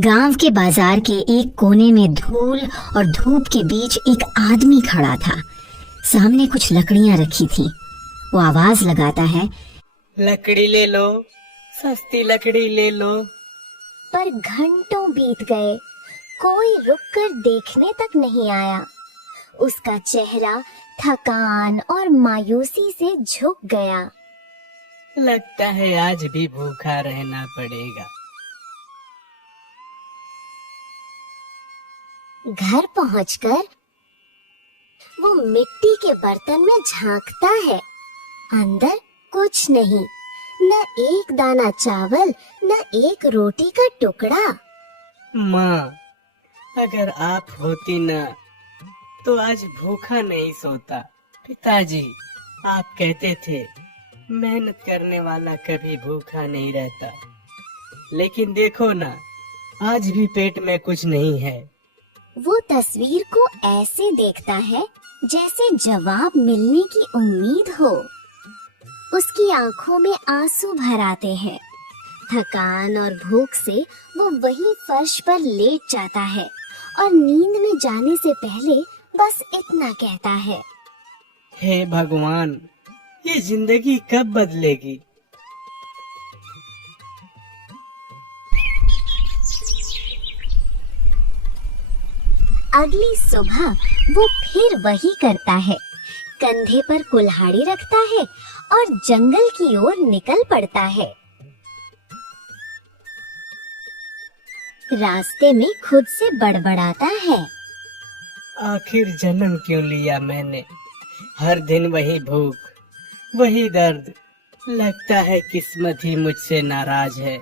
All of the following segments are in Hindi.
गांव के बाजार के एक कोने में धूल और धूप के बीच एक आदमी खड़ा था। सामने कुछ लकड़ियां रखी थी। वो आवाज लगाता है, लकड़ी ले लो, सस्ती लकड़ी ले लो। पर घंटों बीत गए, कोई रुककर देखने तक नहीं आया। उसका चेहरा थकान और मायूसी से झुक गया। लगता है आज भी भूखा रहना पड़ेगा। घर पहुंचकर वो मिट्टी के बर्तन में झांकता है। अंदर कुछ नहीं, न एक दाना चावल, न एक रोटी का टुकड़ा। माँ, अगर आप होती ना तो आज भूखा नहीं सोता। पिताजी, आप कहते थे मेहनत करने वाला कभी भूखा नहीं रहता। लेकिन देखो ना, आज भी पेट में कुछ नहीं है। वो तस्वीर को ऐसे देखता है जैसे जवाब मिलने की उम्मीद हो। उसकी आंखों में आंसू भर आते हैं। थकान और भूख से वो वही फर्श पर लेट जाता है और नींद में जाने से पहले बस इतना कहता है, हे भगवान, ये जिंदगी कब बदलेगी। अगली सुबह वो फिर वही करता है। कंधे पर कुल्हाड़ी रखता है और जंगल की ओर निकल पड़ता है। रास्ते में खुद से बड़बड़ाता है, आखिर जन्म क्यों लिया मैंने। हर दिन वही भूख, वही दर्द। लगता है किस्मत ही मुझसे नाराज है।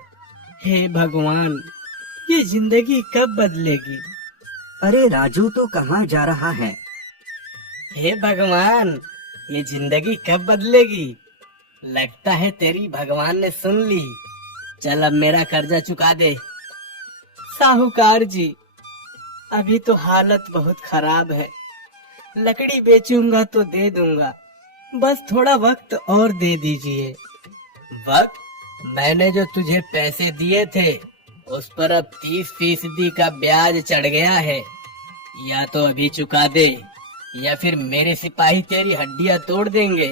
हे भगवान, ये जिंदगी कब बदलेगी। अरे राजू, तो कहाँ जा रहा है? हे भगवान, ये जिंदगी कब बदलेगी। लगता है तेरी भगवान ने सुन ली। चल अब मेरा कर्जा चुका दे। साहूकार जी, अभी तो हालत बहुत खराब है। लकड़ी बेचूंगा तो दे दूंगा, बस थोड़ा वक्त और दे दीजिए। वक्त? मैंने जो तुझे पैसे दिए थे उस पर अब 30% का ब्याज चढ़ गया है। या तो अभी चुका दे या फिर मेरे सिपाही तेरी हड्डियां तोड़ देंगे।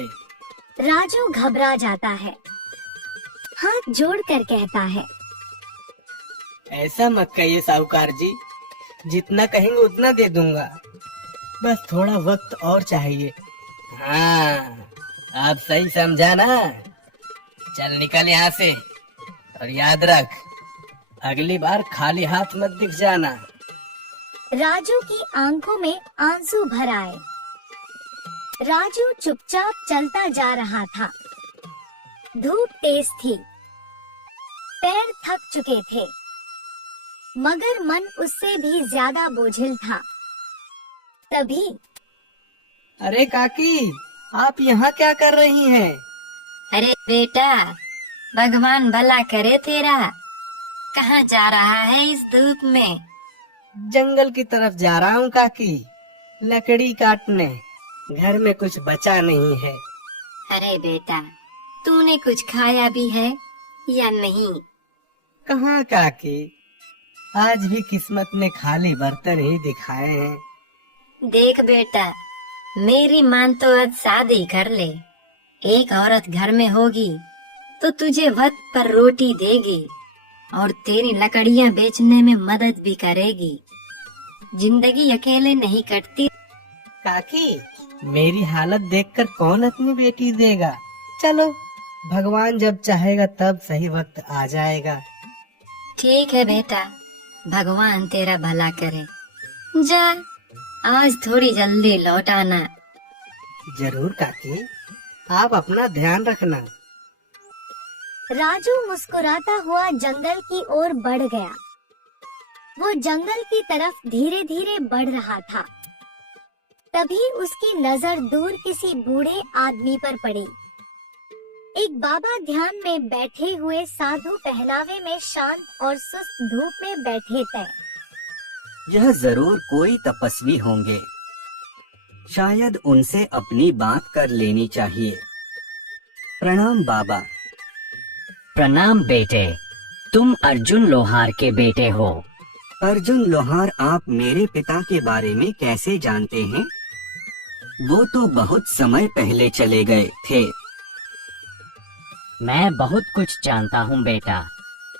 राजू घबरा जाता है, हाथ जोड़कर कहता है, ऐसा मत कहिए साहूकार जी, जितना कहेंगे उतना दे दूंगा, बस थोड़ा वक्त और चाहिए। हाँ, आप सही समझा ना। चल निकल यहाँ से, और याद रख, अगली बार खाली हाथ मत दिख जाना। राजू की आंखों में आंसू भर आए। राजू चुपचाप चलता जा रहा था। धूप तेज थी, पैर थक चुके थे, मगर मन उससे भी ज्यादा बोझिल था। तभी, अरे काकी, आप यहाँ क्या कर रही हैं? अरे बेटा, भगवान भला करे तेरा। कहाँ जा रहा है इस धूप में? जंगल की तरफ जा रहा हूँ काकी, लकड़ी काटने। घर में कुछ बचा नहीं है। अरे बेटा, तूने कुछ खाया भी है या नहीं? कहाँ काकी, आज भी किस्मत ने खाली बर्तन ही दिखाए हैं। देख बेटा, मेरी मान तो आज शादी कर ले। एक औरत घर में होगी तो तुझे वक्त पर रोटी देगी और तेरी लकड़ियाँ बेचने में मदद भी करेगी। जिंदगी अकेले नहीं कटती। काकी, मेरी हालत देखकर कौन अपनी बेटी देगा। चलो, भगवान जब चाहेगा तब सही वक्त आ जाएगा। ठीक है बेटा, भगवान तेरा भला करे। जा, आज थोड़ी जल्दी लौट आना। जरूर काकी, आप अपना ध्यान रखना। राजू मुस्कुराता हुआ जंगल की ओर बढ़ गया। वो जंगल की तरफ धीरे धीरे बढ़ रहा था। तभी उसकी नजर दूर किसी बूढ़े आदमी पर पड़ी। एक बाबा ध्यान में बैठे हुए साधु पहनावे में शांत और सुस्त धूप में बैठे थे। यह जरूर कोई तपस्वी होंगे। शायद उनसे अपनी बात कर लेनी चाहिए। प्रणाम बाबा। प्रणाम बेटे, तुम अर्जुन लोहार के बेटे हो। अर्जुन लोहार, आप मेरे पिता के बारे में कैसे जानते हैं? वो तो बहुत समय पहले चले गए थे। मैं बहुत कुछ जानता हूँ बेटा,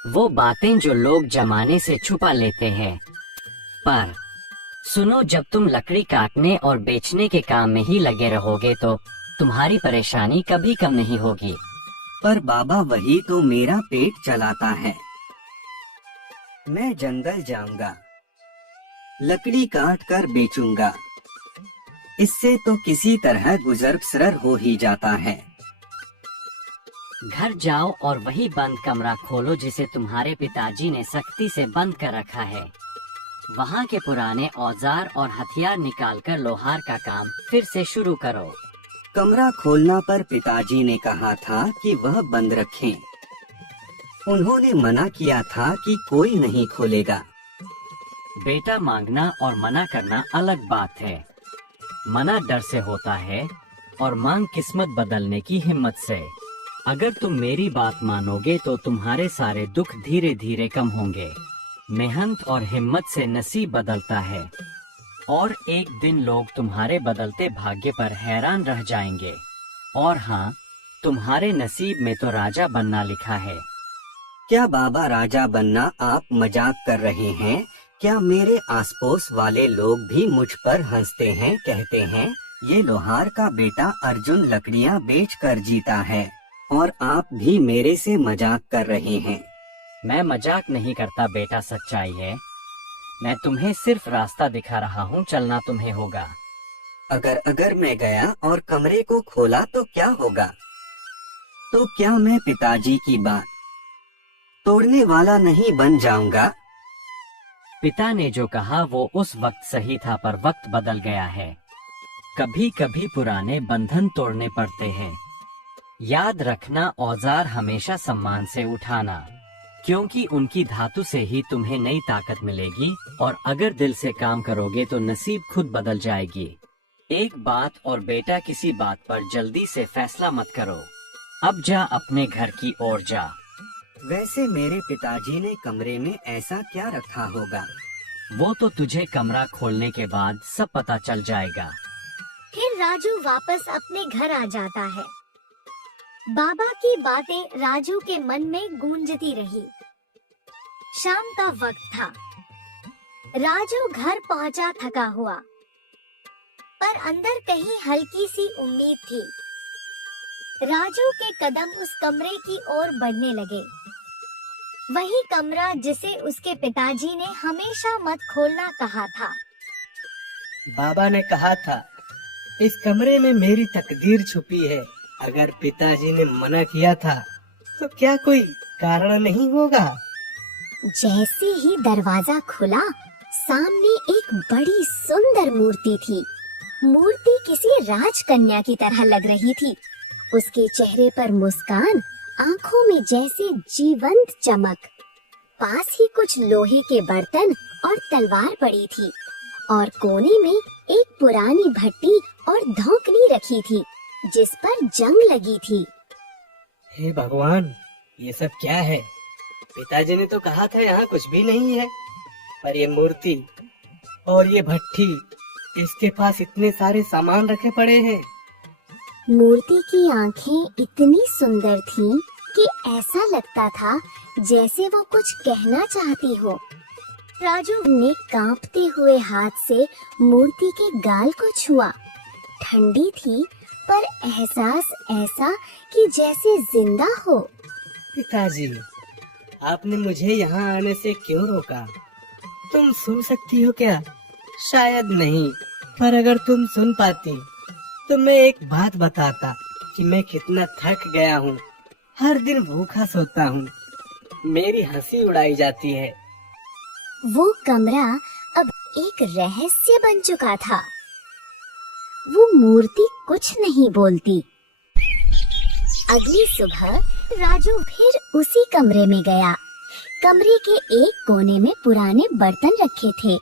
वो बातें जो लोग जमाने से छुपा लेते हैं। पर सुनो, जब तुम लकड़ी काटने और बेचने के काम में ही लगे रहोगे तो तुम्हारी परेशानी कभी कम नहीं होगी। पर बाबा, वही तो मेरा पेट चलाता है। मैं जंगल जाऊंगा, लकड़ी काट कर बेचूंगा, इससे तो किसी तरह गुजर बसर हो ही जाता है। घर जाओ और वही बंद कमरा खोलो जिसे तुम्हारे पिताजी ने सख्ती से बंद कर रखा है। वहाँ के पुराने औजार और हथियार निकालकर लोहार का काम फिर से शुरू करो। कमरा खोलना पर पिताजी ने कहा था कि वह बंद रखें। उन्होंने मना किया था कि कोई नहीं खोलेगा। बेटा, मांगना और मना करना अलग बात है। मना डर से होता है और मांग किस्मत बदलने की हिम्मत से। अगर तुम मेरी बात मानोगे तो तुम्हारे सारे दुख धीरे धीरे कम होंगे। मेहनत और हिम्मत से नसीब बदलता है और एक दिन लोग तुम्हारे बदलते भाग्य पर हैरान रह जाएंगे। और हाँ, तुम्हारे नसीब में तो राजा बनना लिखा है। क्या बाबा, राजा बनना? आप मजाक कर रहे हैं क्या? मेरे आसपास वाले लोग भी मुझ पर हंसते हैं, कहते हैं ये लोहार का बेटा अर्जुन लकड़ियां बेचकर जीता है, और आप भी मेरे से मजाक कर रहे हैं। मैं मजाक नहीं करता बेटा, सच्चाई है। मैं तुम्हें सिर्फ रास्ता दिखा रहा हूँ, चलना तुम्हें होगा। अगर मैं गया और कमरे को खोला तो क्या होगा? तो क्या मैं पिताजी की बात तोड़ने वाला नहीं बन जाऊंगा? पिता ने जो कहा वो उस वक्त सही था, पर वक्त बदल गया है। कभी कभी पुराने बंधन तोड़ने पड़ते हैं। याद रखना, औजार हमेशा सम्मान से उठाना, क्योंकि उनकी धातु से ही तुम्हें नई ताकत मिलेगी। और अगर दिल से काम करोगे तो नसीब खुद बदल जाएगी। एक बात और बेटा, किसी बात पर जल्दी से फैसला मत करो। अब जा, अपने घर की ओर जा। वैसे मेरे पिताजी ने कमरे में ऐसा क्या रखा होगा? वो तो तुझे कमरा खोलने के बाद सब पता चल जाएगा। फिर राजू वापस अपने घर आ जाता है। बाबा की बातें राजू के मन में गूंजती रही। शाम का वक्त था। राजू घर पहुंचा थका हुआ, पर अंदर कहीं हल्की सी उम्मीद थी। राजू के कदम उस कमरे की ओर बढ़ने लगे। वही कमरा जिसे उसके पिताजी ने हमेशा मत खोलना कहा था। बाबा ने कहा था इस कमरे में मेरी तकदीर छुपी है। अगर पिताजी ने मना किया था तो क्या कोई कारण नहीं होगा? जैसे ही दरवाजा खुला, सामने एक बड़ी सुंदर मूर्ति थी। मूर्ति किसी राजकन्या की तरह लग रही थी। उसके चेहरे पर मुस्कान, आंखों में जैसे जीवंत चमक। पास ही कुछ लोहे के बर्तन और तलवार पड़ी थी, और कोने में एक पुरानी भट्टी और धौंकनी रखी थी जिस पर जंग लगी थी। हे भगवान, ये सब क्या है? पिताजी ने तो कहा था यहाँ कुछ भी नहीं है, पर ये मूर्ति और ये भट्टी, इसके पास इतने सारे सामान रखे पड़े हैं। मूर्ति की आंखें इतनी सुंदर थीं कि ऐसा लगता था जैसे वो कुछ कहना चाहती हो। राजू ने कांपते हुए हाथ से मूर्ति के गाल को छुआ। ठंडी थी, पर एहसास ऐसा कि जैसे जिंदा हो। पिताजी, आपने मुझे यहाँ आने से क्यों रोका? तुम सुन सकती हो क्या? शायद नहीं, पर अगर तुम सुन पाती तो मैं एक बात बताता कि मैं कितना थक गया हूँ। हर दिन भूखा सोता हूँ, मेरी हंसी उड़ाई जाती है। वो कमरा अब एक रहस्य बन चुका था। वो मूर्ति कुछ नहीं बोलती। अगली सुबह राजू फिर उसी कमरे में गया। कमरे के एक कोने में पुराने बर्तन रखे थे,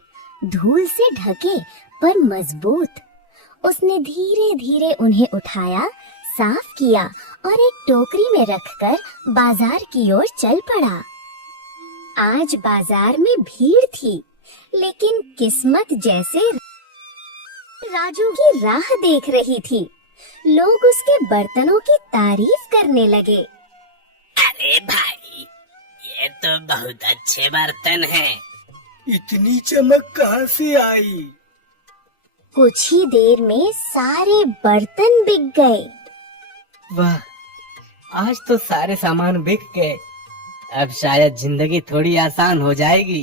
धूल से ढके पर मजबूत। उसने धीरे धीरे उन्हें उठाया, साफ किया और एक टोकरी में रखकर बाजार की ओर चल पड़ा। आज बाजार में भीड़ थी, लेकिन किस्मत जैसे राजू की राह देख रही थी। लोग उसके बर्तनों की तारीफ करने लगे। अरे भाई, ये तो बहुत अच्छे बर्तन हैं। इतनी चमक कहाँ से आई? कुछ ही देर में सारे बर्तन बिक गए। वाह, आज तो सारे सामान बिक गए। अब शायद जिंदगी थोड़ी आसान हो जाएगी।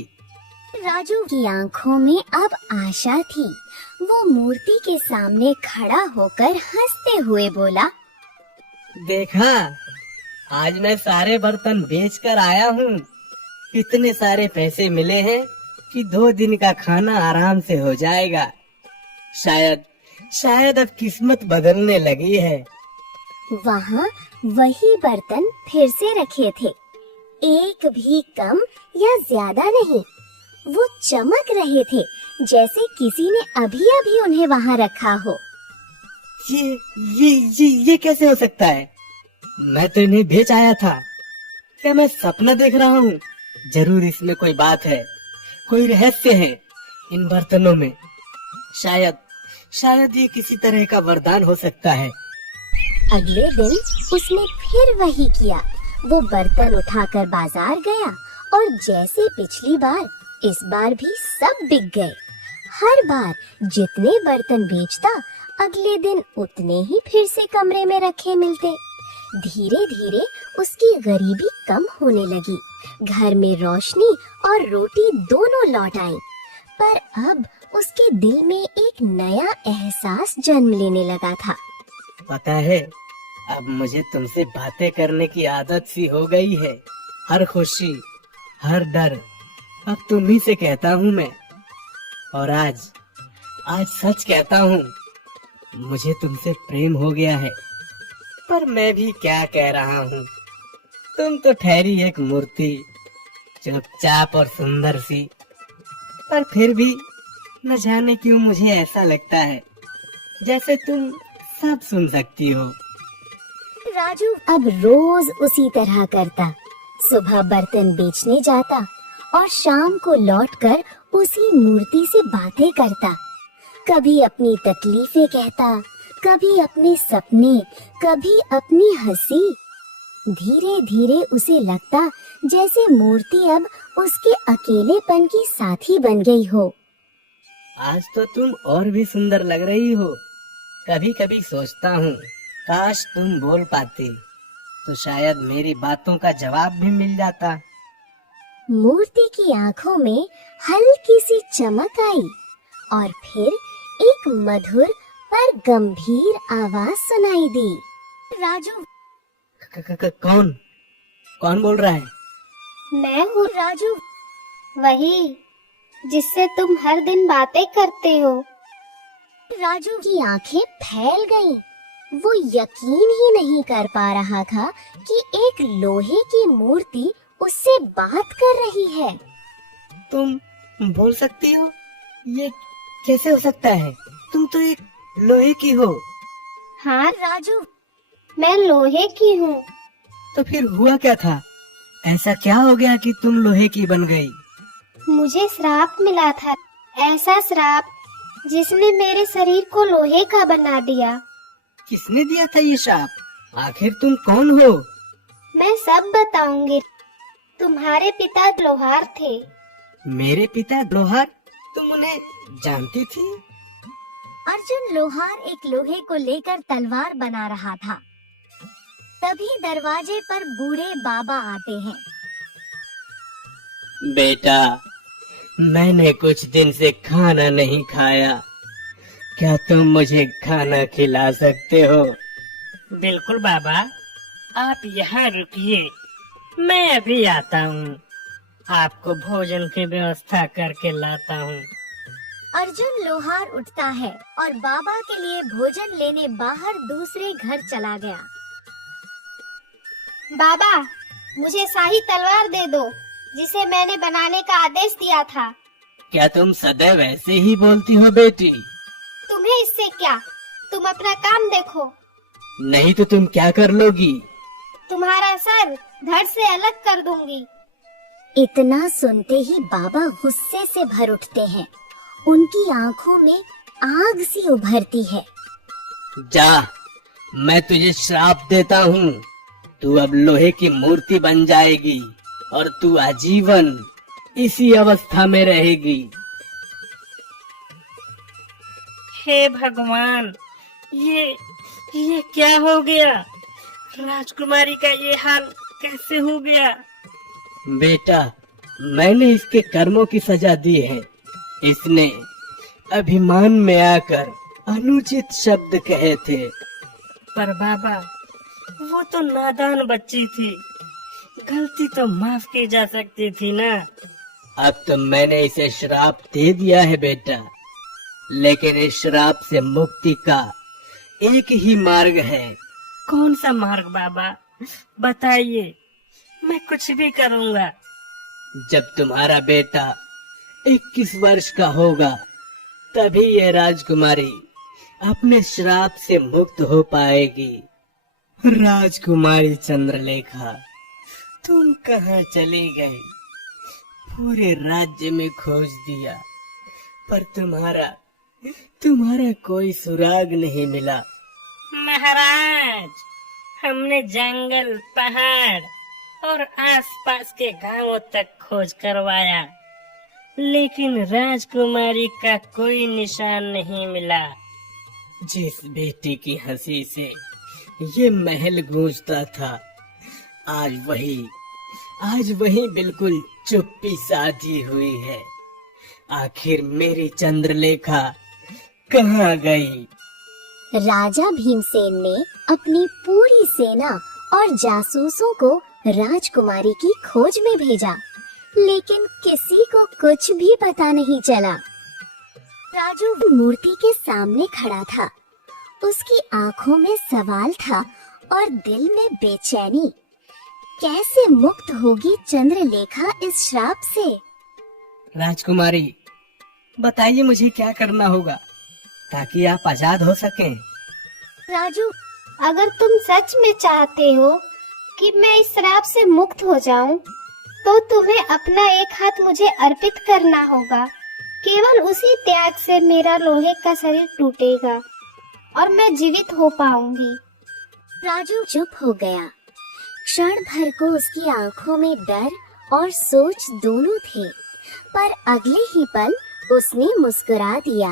राजू की आंखों में अब आशा थी। वो मूर्ति के सामने खड़ा होकर हंसते हुए बोला, देखा, आज मैं सारे बर्तन बेच कर आया हूँ। इतने सारे पैसे मिले हैं कि 2 दिन का खाना आराम से हो जाएगा। शायद अब किस्मत बदलने लगी है। वहाँ वही बर्तन फिर से रखे थे, एक भी कम या ज्यादा नहीं। वो चमक रहे थे जैसे किसी ने अभी अभी उन्हें वहाँ रखा हो। ये कैसे हो सकता है? मैं तो इन्हें बेच आया था। क्या मैं सपना देख रहा हूँ? जरूर इसमें कोई बात है, कोई रहस्य है इन बर्तनों में। शायद ये किसी तरह का वरदान हो सकता है। अगले दिन उसने फिर वही किया। वो बर्तन उठाकर बाजार गया और जैसे पिछली बार, इस बार भी सब बिक गए। हर बार जितने बर्तन बेचता, अगले दिन उतने ही फिर से कमरे में रखे मिलते। धीरे धीरे उसकी गरीबी कम होने लगी। घर में रोशनी और रोटी दोनों लौट आई। पर अब उसके दिल में एक नया एहसास जन्म लेने लगा था। पता है, अब मुझे तुमसे बातें करने की आदत सी हो गई है। हर खुशी, हर डर अब तुम ही से कहता हूँ मैं। और आज सच कहता हूँ, मुझे तुमसे प्रेम हो गया है। पर मैं भी क्या कह रहा हूँ, तुम तो ठहरी एक मूर्ति, चुपचाप और सुंदर सी। पर फिर भी न जाने क्यों मुझे ऐसा लगता है जैसे तुम सब सुन सकती हो। राजू अब रोज उसी तरह करता। सुबह बर्तन बेचने जाता और शाम को लौटकर उसी मूर्ति से बातें करता। कभी अपनी तकलीफें कहता, कभी अपने सपने, कभी अपनी हंसी। धीरे धीरे उसे लगता जैसे मूर्ति अब उसके अकेलेपन की साथी बन गई हो। आज तो तुम और भी सुंदर लग रही हो। कभी कभी सोचता हूँ, काश तुम बोल पाते तो शायद मेरी बातों का जवाब भी मिल जाता। मूर्ति की आंखों में हल्की सी चमक आई और फिर एक मधुर पर गंभीर आवाज सुनाई दी। राजू। कौन बोल रहा है? मैं हूँ राजू, वही जिससे तुम हर दिन बातें करते हो। राजू की आंखें फैल गईं। वो यकीन ही नहीं कर पा रहा था कि एक लोहे की मूर्ति उससे बात कर रही है। तुम बोल सकती हो? ये कैसे हो सकता है? तुम तो एक लोहे की हो। हाँ राजू, मैं लोहे की हूँ। तो फिर हुआ क्या था? ऐसा क्या हो गया कि तुम लोहे की बन गई? मुझे श्राप मिला था, ऐसा श्राप जिसने मेरे शरीर को लोहे का बना दिया। किसने दिया था ये श्राप? आखिर तुम कौन हो? मैं सब बताऊंगी। तुम्हारे पिता लोहार थे। मेरे पिता लोहार? तुम उन्हें जानती थी? अर्जुन लोहार एक लोहे को लेकर तलवार बना रहा था। तभी दरवाजे पर बूढ़े बाबा आते हैं। बेटा, मैंने कुछ दिन से खाना नहीं खाया। क्या तुम मुझे खाना खिला सकते हो? बिल्कुल बाबा, आप यहाँ रुकिए, मैं अभी आता हूँ। आपको भोजन की व्यवस्था करके लाता हूँ। अर्जुन लोहार उठता है और बाबा के लिए भोजन लेने बाहर दूसरे घर चला गया। बाबा, मुझे शाही तलवार दे दो, जिसे मैंने बनाने का आदेश दिया था। क्या तुम सदैव ऐसे ही बोलती हो बेटी? तुम्हें इससे क्या? तुम अपना काम देखो। नहीं तो तुम क्या कर लोगी? तुम्हारा सर धड़ से अलग कर दूंगी। इतना सुनते ही बाबा गुस्से से भर उठते हैं। उनकी आंखों में आग सी उभरती है। जा, मैं तुझे श्राप देता हूँ। तू अब लोहे की मूर्ति बन जाएगी और तू आजीवन इसी अवस्था में रहेगी। हे भगवान, ये क्या हो गया? राजकुमारी का ये हाल कैसे हो गया? बेटा, मैंने इसके कर्मों की सजा दी है। इसने अभिमान में आकर अनुचित शब्द कहे थे। पर बाबा, वो तो नादान बच्ची थी, गलती तो माफ की जा सकती थी ना। अब तो मैंने इसे श्राप दे दिया है बेटा, लेकिन इस श्राप से मुक्ति का एक ही मार्ग है। कौन सा मार्ग बाबा, बताइए, मैं कुछ भी करूँगा। जब तुम्हारा बेटा 21 वर्ष का होगा, तभी यह राजकुमारी अपने श्राप से मुक्त हो पाएगी। राजकुमारी चंद्रलेखा, तुम कहाँ चली गई? पूरे राज्य में खोज दिया, पर तुम्हारा कोई सुराग नहीं मिला। महाराज, हमने जंगल, पहाड़ और आसपास के गांवों तक खोज करवाया, लेकिन राजकुमारी का कोई निशान नहीं मिला। जिस बेटी की हंसी से ये महल गूंजता था, आज वही बिल्कुल चुप्पी साधी हुई है। आखिर मेरी चंद्रलेखा कहाँ गई? राजा भीमसेन ने अपनी पूरी सेना और जासूसों को राजकुमारी की खोज में भेजा, लेकिन किसी को कुछ भी पता नहीं चला। राजू मूर्ति के सामने खड़ा था। उसकी आंखों में सवाल था और दिल में बेचैनी। कैसे मुक्त होगी चंद्रलेखा इस श्राप से? राजकुमारी, बताइए मुझे क्या करना होगा ताकि आप आजाद हो सकें। राजू, अगर तुम सच में चाहते हो कि मैं इस श्राप से मुक्त हो जाऊं, तो तुम्हें अपना एक हाथ मुझे अर्पित करना होगा। केवल उसी त्याग से मेरा लोहे का शरीर टूटेगा और मैं जीवित हो पाऊंगी। राजू चुप हो गया। क्षण भर को उसकी आंखों में डर और सोच दोनों थे, पर अगले ही पल उसने मुस्कुरा दिया।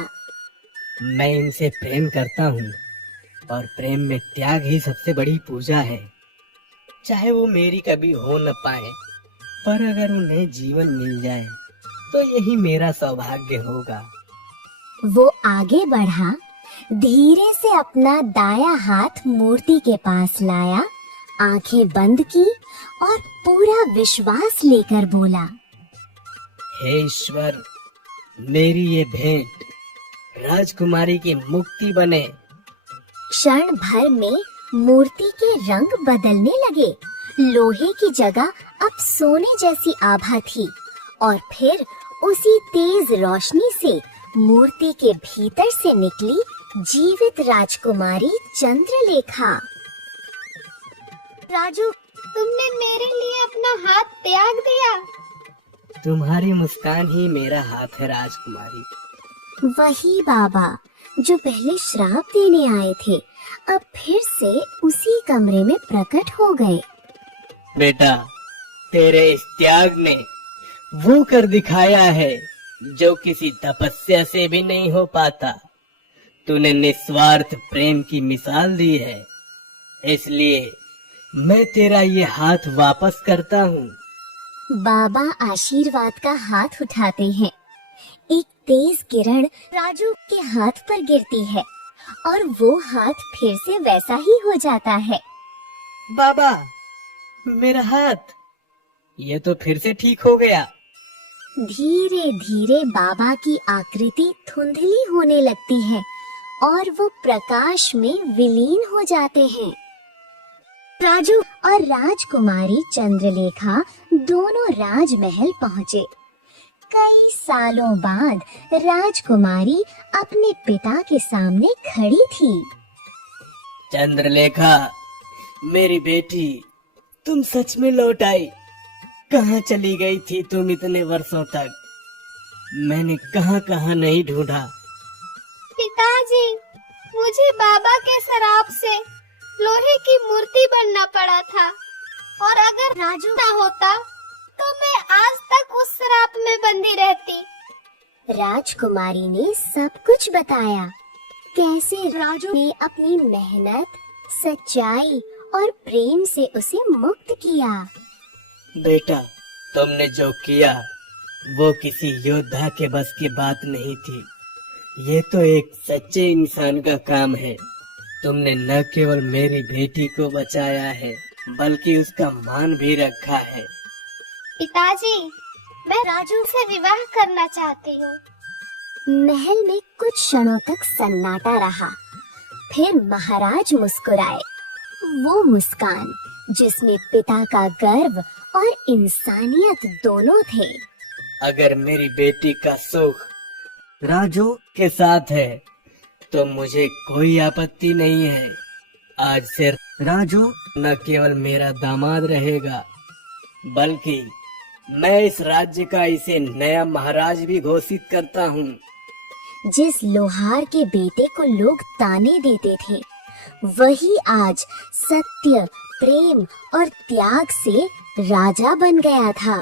मैं इनसे प्रेम करता हूँ और प्रेम में त्याग ही सबसे बड़ी पूजा है। चाहे वो मेरी कभी हो न पाए, पर अगर उन्हें जीवन मिल जाए तो यही मेरा सौभाग्य होगा। वो आगे बढ़ा, धीरे से अपना दाया हाथ मूर्ति के पास लाया, आंखें बंद की और पूरा विश्वास लेकर बोला, हे ईश्वर, मेरी ये भेंट राजकुमारी की मुक्ति बने। क्षण भर में मूर्ति के रंग बदलने लगे। लोहे की जगह अब सोने जैसी आभा थी और फिर उसी तेज रोशनी से मूर्ति के भीतर से निकली जीवित राजकुमारी चंद्रलेखा। राजू, तुमने मेरे लिए अपना हाथ त्याग दिया। तुम्हारी मुस्कान ही मेरा हाथ है राजकुमारी। वही बाबा जो पहले श्राप देने आए थे, अब फिर से उसी कमरे में प्रकट हो गए। बेटा, तेरे इस त्याग ने वो कर दिखाया है जो किसी तपस्या से भी नहीं हो पाता। तूने निस्वार्थ प्रेम की मिसाल दी है, इसलिए मैं तेरा ये हाथ वापस करता हूँ। बाबा आशीर्वाद का हाथ उठाते हैं। एक तेज किरण राजू के हाथ पर गिरती है और वो हाथ फिर से वैसा ही हो जाता है। बाबा, मेरा हाथ, ये तो फिर से ठीक हो गया। धीरे धीरे बाबा की आकृति धुंधली होने लगती है और वो प्रकाश में विलीन हो जाते हैं। राजू और राजकुमारी चंद्रलेखा दोनों राजमहल पहुँचे। कई सालों बाद राजकुमारी अपने पिता के सामने खड़ी थी। चंद्रलेखा, मेरी बेटी, तुम सच में लौट आई। कहाँ चली गई थी तुम इतने वर्षों तक? मैंने कहाँ कहाँ नहीं ढूंढा। पिताजी, मुझे बाबा के शराप से लोहे की मूर्ति बनना पड़ा था, और अगर राजू ना होता तो मैं आज तक उस शराप में बंदी रहती। राजकुमारी ने सब कुछ बताया, कैसे राजू ने अपनी मेहनत, सच्चाई और प्रेम से उसे मुक्त किया। बेटा, तुमने जो किया वो किसी योद्धा के बस की बात नहीं थी। ये तो एक सच्चे इंसान का काम है। तुमने न केवल मेरी बेटी को बचाया है, बल्कि उसका मान भी रखा है। पिताजी, मैं राजू से विवाह करना चाहती हूँ। महल में कुछ क्षणों तक सन्नाटा रहा। फिर महाराज मुस्कुराए। वो मुस्कान जिसमें पिता का गर्व और इंसानियत दोनों थे। अगर मेरी बेटी का सुख राजू के साथ है तो मुझे कोई आपत्ति नहीं है। आज से राजू न केवल मेरा दामाद रहेगा, बल्कि मैं इस राज्य का इसे नया महाराज भी घोषित करता हूँ। जिस लोहार के बेटे को लोग ताने देते थे, वही आज सत्य, प्रेम और त्याग से राजा बन गया था।